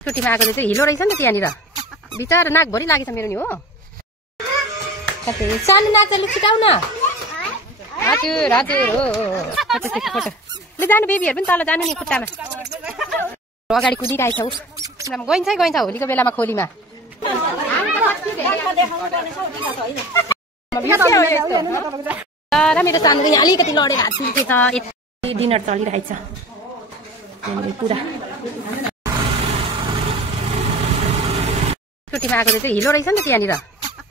छुट्टीमा आएको चाहिँ हिलो रहेछ नि त त्यहाँनिर बिचार नाकभरि लागेछ मेरो नि हो सानो नाच्ने छिटाउ न हजुर हजुर हो फोटो ल जानु बेबीहरू पनि तल जानु नि खुट्टामा अगाडि कुदिरहेछ ऊ गइन्छ होलीको बेलामा खोलीमा र मेरो सानो यहाँ अलिकति लडेर हात दुखेछ यति डिनर चलिरहेछ पुरा छुट्टीमा आएको चाहिँ हिलो रहेछ नि त त्यहाँनिर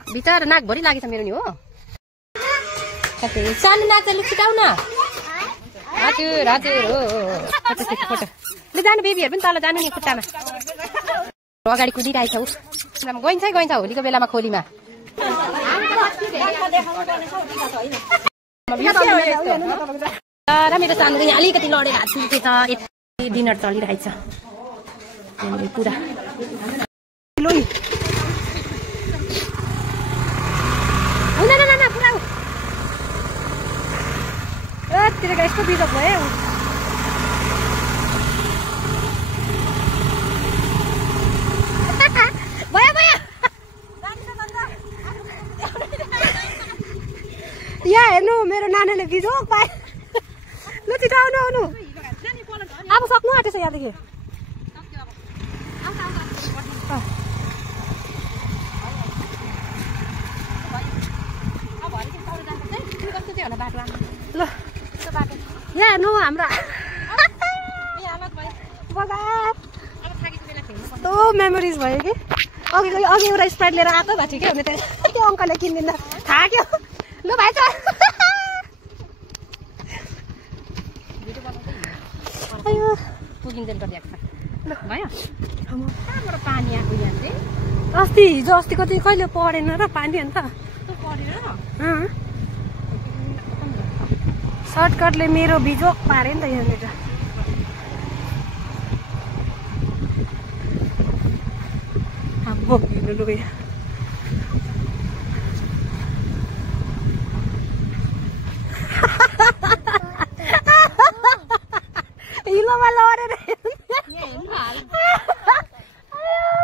बिचार नाकभरि लागेछ मेरो नि हो सानो नाच्ने छिटाउ न हजुर हजुर हो फोटो ल जानु बेबीहरू पनि तल जानु नि खुट्टामा अगाडि कुदिरहेछ ऊ गइन्छ होलीको बेलामा खोलीमा र मेरो सानो यहाँ अलिकति लडेर हात दुखेछ यति डिनर चलिरहेछ पुरा यस्तो बिजोग भयो यहाँ हेर्नु मेरो नानीले बिजोग पाए ल छिटो आउनु अब सक्नु आँटेछ यहाँदेखि ल यहाँ हेर्नु हाम्रो कस्तो मेमोरिज भयो कि अघि एउटा स्प्राइट लिएर आएको भए ठिकै हुने त्यो अङ्कलले किनिदिँदा थाक्यो ल भाइ त पानी आएको यहाँ चाहिँ हिजो चाहिँ कहिले परेन र पानी अन्त सर्टकटले मेरो बिजोक पारे नि त यहाँनिर हिलोमा लडेर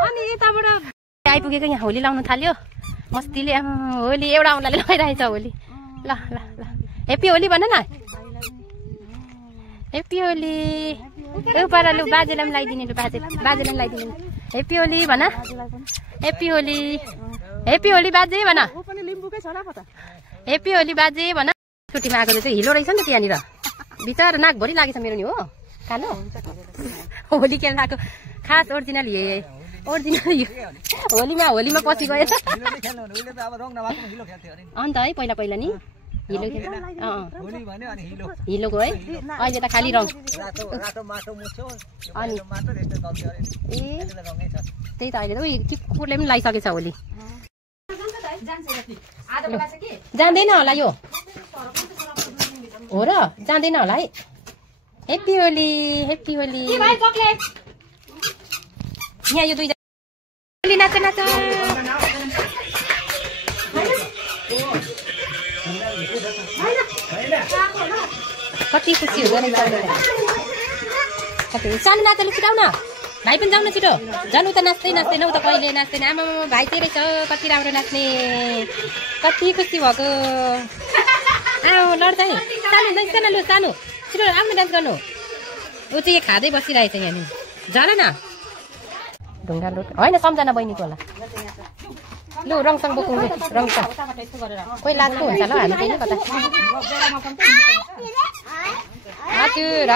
अनि यताबाट आइपुगेको यहाँ होली लाउनु थाल्यो मस्तीले होली एउटा औँलाले लगाइरहेछ होली ल ल ल हेप्पी होली भन न हेप्पी होली पारा लु बाजेलाई पनि लगाइदिने लु बाजेलाई पनि लगाइदिने हेप्पी होली भन हेप्पी होली बाजे भन हेप्पी होली बाजे भन छुट्टीमा आएको चाहिँ हिलो रहेछ नि त त्यहाँनिर बिचार नाकभरि लागेछ मेरो नि हो कालो होली खेल्न आएको खास ओरिजिनल होलीमा पछि गयो अन्त है पहिला नि हिलो हिलोको है अहिले त खालि रङ अनि ए त्यही त अहिले त कुकुरले पनि लगाइसकेछ होली जाँदैन होला यो हो र जाँदैन होला है हेप्पी होली यहाँ यो दुईजना नाच कति खुसी हुँदो रहेछ सानो नाच्ने छिटाउ न भाइ पनि जाउँ न छिटो झन् उता नाच्दैन उता कहिले नाच्दैन आमा भाइ चाहिँ रहेछ कति राम्रो नाच्ने कति खुसी भएको लड्दै सानो हुँदैन लु सानो छिटो आफ्नो डान्स गर्नु ऊ चाहिँ खाँदै बसिरहेछ यहाँनिर झन न ढुङ्गा लुट होइन सम्झना बहिनीको होला लु रङसँग बोकौँ रङसँग कोही लाजको हुन्छ ल हामी त्यही नै कता हजुर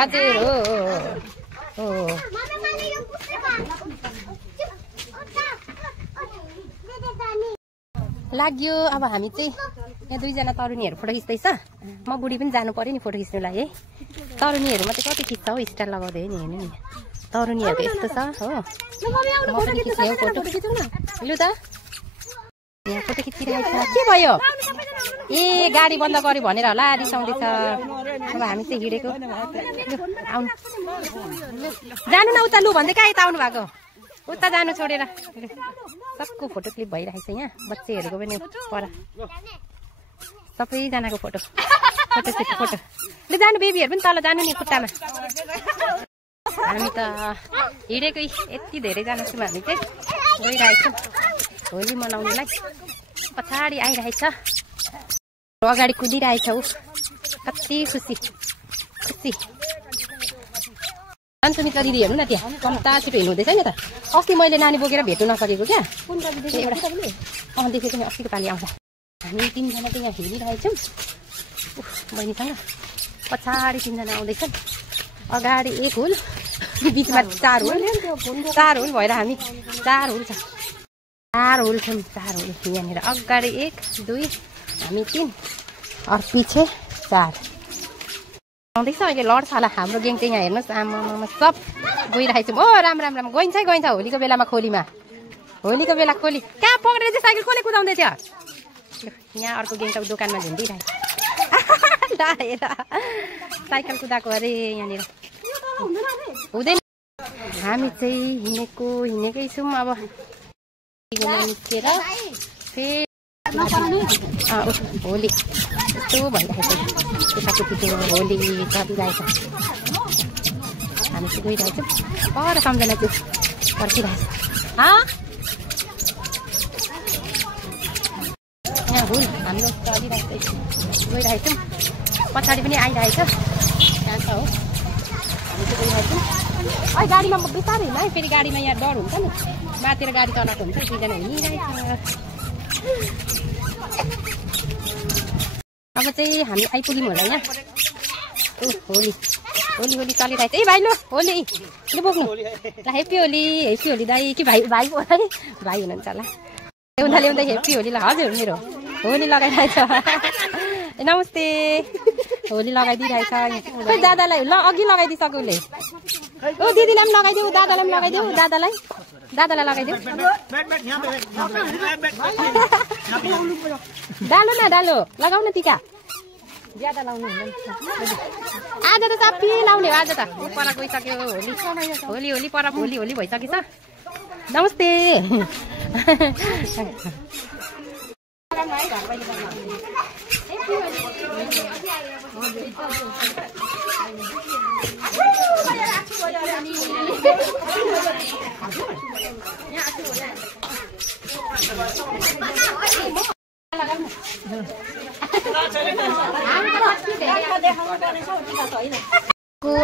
हो लाग्यो अब हामी चाहिँ यहाँ दुईजना तरुनीहरू फोटो खिच्दैछ म बुढी पनि जानु पर्यो नि फोटो खिच्नुलाई है तरुनीहरूमा चाहिँ कति खिच्छ हौ स्टाइल लगाउँदै नि हेर्नु नि तरुनीहरू यस्तो छ हो लु त यहाँ फोटो खिचिरहेको छ के भयो ए गाडी बन्द गर्यो भनेर होला रिसाउँदैछ अब हामी चाहिँ हिँडेको आउनु जानु न उता लु भन्दै कहाँ यता आउनु भएको उता जानु छोडेर सबको फोटो क्लिक भइरहेको छ यहाँ बच्चेहरूको पनि पर सबैजनाको फोटो ल जानु बेबीहरू पनि तल जानु नि खुट्टामा हामी त हिँडेकै यति धेरैजना छौँ हामी चाहिँ गइरहेछौँ होली मनाउनुलाई पछाडि आइरहेछ अगाडि कुदिरहेछ ऊ कति खुसी खुसी जान्छौँ त दिदी हेर्नु न त्यहाँ कम्ता छिटो हिँड्नु हुँदैछ नि त अस्ति मैले नानी बोकेर भेट्नु नसकेको क्या देखेको नि अस्तिको पालि आउँदा हामी 3 जना चाहिँ यहाँ हिँडिरहेछौँ बहिनीसँग पछाडि 3 जना आउँदैछन् अगाडि 1 हुल बिचमा 4 हुल भएर हामी 4 हुल छ 4 हुल छौँ 4 हुल यहाँनिर अगाडि 1 2 हामी 3 और पछि 4 आउँदैछ अहिले लड्छ होला हाम्रो ग्याङ चाहिँ यहाँ हेर्नुहोस् आमामा सब गइरहेछौँ ओ राम राम राम गइन्छ होलीको बेलामा खोलीमा होलीको बेला खोली कहाँ पक्रेर चाहिँ साइकल कसले कुदाउँदै थियो यहाँ अर्को ग्याङ त दोकानमा झुन्डिरहेछ साइकल कुदाएको अरे यहाँनिर हुँदैन हामी चाहिँ हिँडेकै छौँ अब निस्केर फेरि होली यस्तो भइरहेछ केटाकेटीको होली चलिरहेछ हामी चाहिँ गइरहेछौँ पर सम्झना चाहिँ पर्खिरहेछ यहाँ हुल हाम्रो चलिरहेछ गइरहेछौँ पछाडि पनि आइरहेछ कहाँ छ हो हामी चाहिँ गइरहेछौँ अहिले गाडीमा बिस्तारै हिँड्नु है फेरि गाडीमा यहाँ डर हुन्छ नि माथिर गाडी चलाएको हुन्छ 2 जना हिँडिरहेछ अब चाहिँ हामी आइपुग्यौँ होला यहाँ होली चलिरहेछ ए भाइ लो होली लु बोक्नु ल हेप्पी होली दाइ कि भाइ होला नि भाइ हुनुहुन्छ होला ल्याउँदा हेप्पी होली ल हजुर मेरो होली लगाइरहेछ नमस्ते होली लगाइदिइरहेछ खोइ दादालाई ल अघि लगाइदिइसक्यो उसले ओ दिदीलाई पनि लगाइदेऊ दादालाई पनि लगाइदेऊ दादालाई लगाइदेऊ डालो लगाउ न टिका ज्यादा लाउनु हुँदैन आज त सबै लाउने आज त पर गइसक्यो होली पर होली भइसकेछ नमस्ते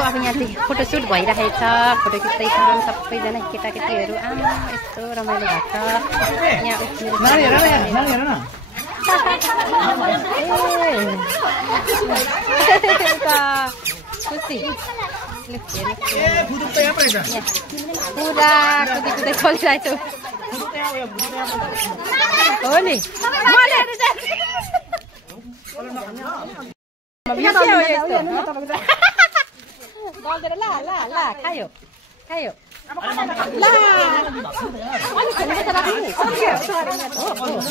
अब यहाँ चाहिँ फोटोसुट भइरहेछ फोटो खिच्दैछन् सबैजना केटाकेटीहरू आमा यस्तो रमाइलो भएको छ खुसी पुरा कुदी चलिरहेछ हो नि खायो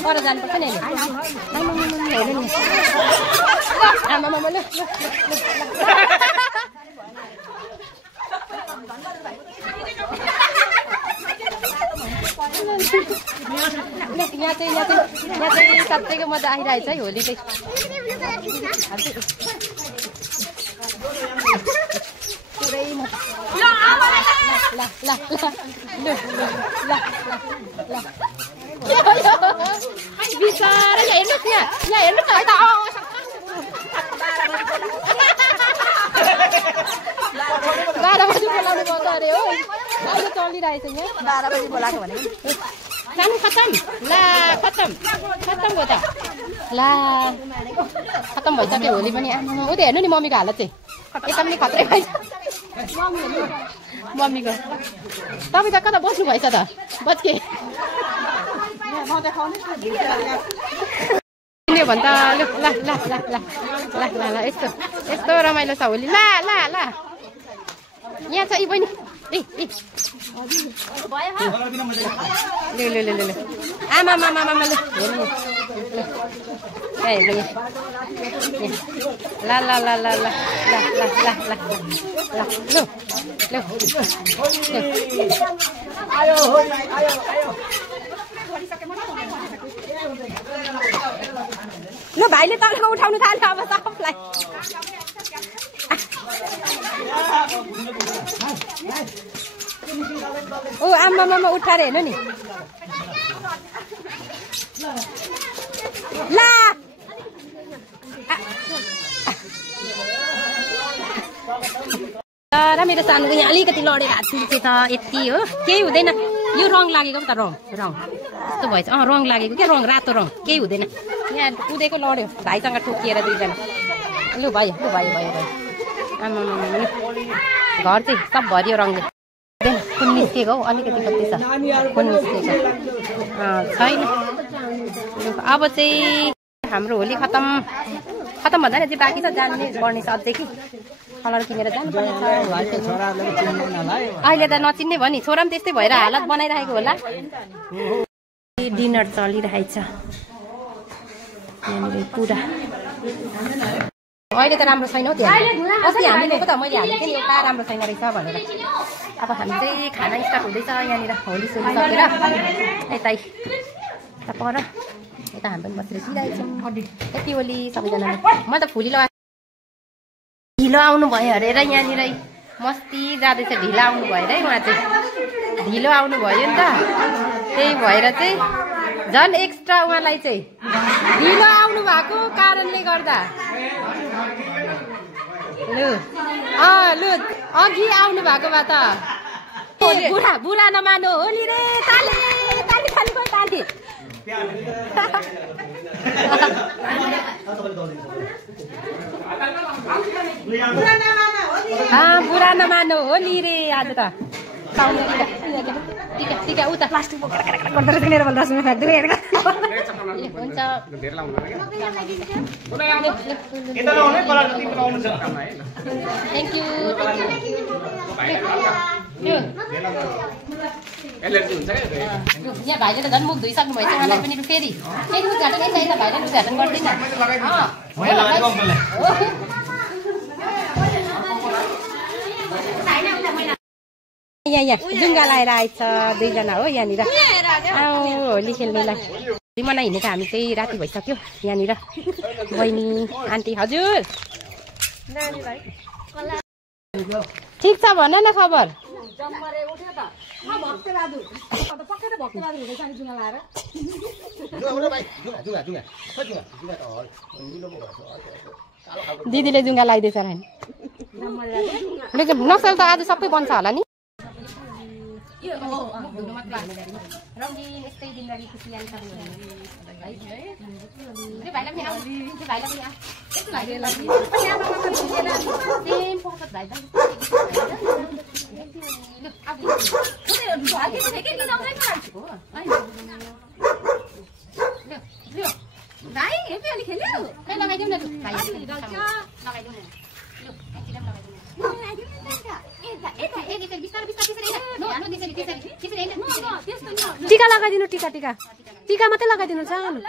पर जानुपर्छ नि यहाँ चाहिँ सबैको मजा आइरहेछ है होली चाहिँ बिचारा हेर्नुहोस् यहाँ हेर्नुहोस् न 12 बजी बोलाउनु पर्छ अरे हो अहिले चलिरहेछ यहाँ 12 बजी बोलाएको भने सानो खतम खतम भयो त खतम भइसक्यो होली पनि ऊ त हेर्नु नि मम्मीको हालत चाहिँ यता पनि खत्रै भएछ मम्मीको तपाईँ त कता बस्नु भएछ त बच्के भने त ल यस्तो रमाइलो छ होली ल यहाँ छ यी बहिनी ले आमा हेर्नु ल भाइले तलको उठाउनु थाल्यो अब सबलाई ओ आम्मामा उठाएर हेर्नु नि ला र मेरो सानो यहाँ अलिकति लडेर हात चिल्छ त यति हो केही हुँदैन यो रङ लागेको पो त रङ यस्तो भएछ रङ लागेको क्या रङ रातो रङ केही हुँदैन यहाँ कुदेको लड्यो भाइसँग ठोकिएर दुईजना लु भयो आमामा घर चाहिँ सब भरियो रङले कुन निस्केको हौ अलिकति कति छ कुन निस्केको छैन अब चाहिँ हाम्रो होली खतम भन्दा चाहिँ बाँकी छ जान्ने पर्ने छ अझै कि कलर किनेर जानुपर्ने छ अहिले त नचिन्ने भयो नि छोरा पनि त्यस्तै भएर हालत बनाइरहेको होला डिनर चलिरहेछ यहाँनिर पुरा अहिले त राम्रो छैन हौ त्यहाँ अस्ति हामी ल्याएको त मैले हालेको थिएँ नि एउटा राम्रो छैन रहेछ भनेर अब हामी चाहिँ खाना स्टार्ट हुँदैछ यहाँनिर होली सोली सकेर यता पर यता हामी पनि बसेर सिइरहेको छौँ यति होली सबैजनाले म त फुली लगाएको ढिलो आउनु भयो अरे र यहाँनिर मस्ती जाँदैछ ढिलो आउनु भएर है उहाँ चाहिँ ढिलो आउनु भयो नि त त्यही भएर चाहिँ झन् एक्स्ट्रा उहाँलाई चाहिँ ढिलो आउनु भएको कारणले गर्दा लु लु अघि आउनु भएको भए त बुढा नमानो होली रे ताली ताली ताली ताली बुढा नमानो होली रे आज त टिका उता प्लास्टिक गर्दो रहेछ मेरो दसैँ फ्याँक्दै हेरेको हुन्छ थ्याङ्क यू यहाँ भाइले त झन् मुख धोइसक्नु भएछ उहाँलाई पनि फेरि उद्घाटन यता यता भाइले उद्घाटन गर्दैन यहाँ जुङ्गा लाएर आएछ दुईजना हो यहाँनिर होली खेल्नेलाई मनाइ हिँडेको हामी चाहिँ राति भइसक्यो यहाँनिर बहिनी आन्टी हजुर ठिक छ भन न खबर दिदीले जुङ्गा लगाइदिएछ नक्सल त आज सबै बन्छ होला नि रङ्गीन यस्तै जिन्दगी खुसियाली टीका लगाइदिनु टीका टीका टीका मात्रै लगाइदिनु सानो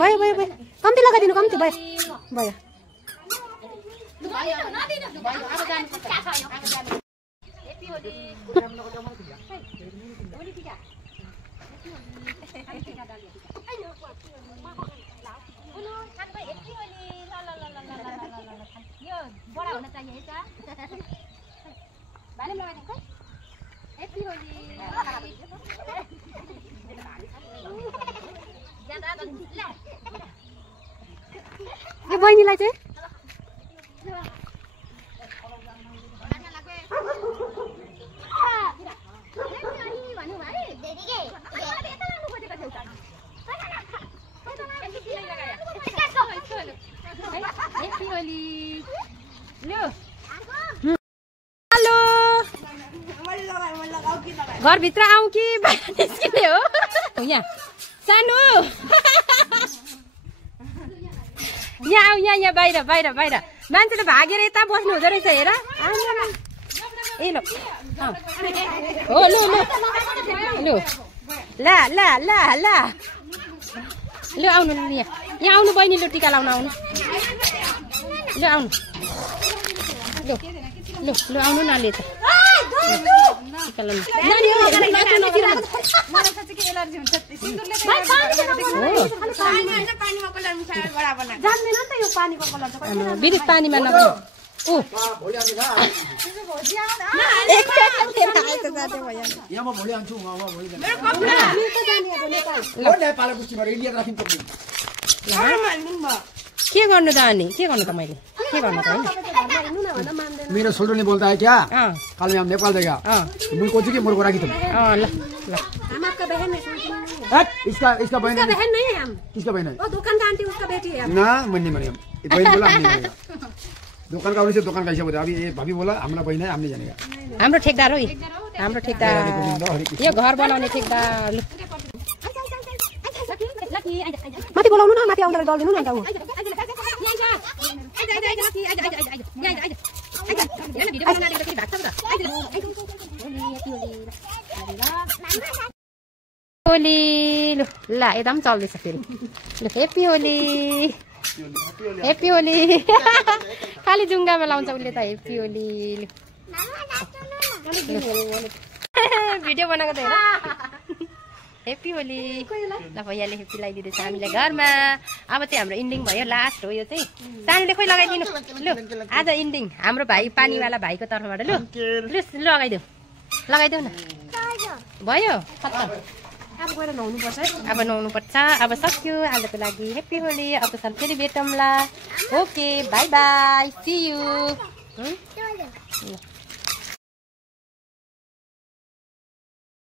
भयो भयो भयो कम्ती लगाइदिनु कम्ती भयो भयो बड़ा होना चाहिए ऐसा बाले में लगा देंगे हैप्पी होली ज्यादा तो ला ये बहिनीलाई चाहिँ हैप्पी होली हेलो घरभित्र आऊ कि बाहिर निस्किने हो यहाँ सानो यहाँ आऊ यहाँ बाहिर बाहिर बाहिर मान्छेले भागेर यता बस्नु हुँदो रहेछ हेर ए ल हो लु लु लु ला ला ला ला लु आउनु यहाँ आउनु बहिनी लु टीका लाउन आउनु लु आउनु लु लु लु आउनु न ले त टिका लाउनु नानी हो मलाई साच्चै के एलर्जी हुन्छ सिन्दुरले पानीमा कलर मिसाएर बडा बना जान्दैन नि त यो पानीको कलर त बिरिस पानीमा नगर्नु ओ भोलि आउँछ यहाँ म भोलि आउँछु म भोलि के गर्नु त अनि के गर्नु त मैले के गर्नु त मेरो सोल्डरले बोल्दा है क्या कल हम नेपाल देगा मुझे कोची की मुर्गो राखी तुम ल ल हम आपका बहन है इसका बहन है बहन नहीं है हम किसका बहन है वो दुकान का आंटी उसका बेटी है ना मन नहीं मरियम बहन बोला हम नहीं मानेगा दुकान का से दुकान कैसे बोला अभी ये भाभी बोला हमारा बहन है हम नहीं जानेगा हाम्रो ठेकदार हो हाम्रो ठेकदार यो घर बनाउने ठेकदार माथि बोलाउनु न माथि आउँदा डल्दिनु न त उ होली ल एकदम चल्दैछ फेरि ल हेप्पी होली हेप्पी होली खालि जुङ्गामा लाउँछ उसले त हेप्पी होली भिडियो बनाएको त हेर हेप्पी होली ल भैयाले हेप्पी लगाइदिँदैछ हामीलाई घरमा अब चाहिँ हाम्रो इन्डिङ भयो लास्ट हो यो चाहिँ सानीले खोइ लगाइदिनु लु आज इन्डिङ हाम्रो भाइ पानीवाला भाइको तर्फबाट लु लु लगाइदेऊ लगाइदेऊ न भयो अब गएर नुहाउनु पर्छ अब नुहाउनु पर्छ अब सक्यो आजको लागि हेप्पी होली अब त फेरि भेटौँला okay bye bye see you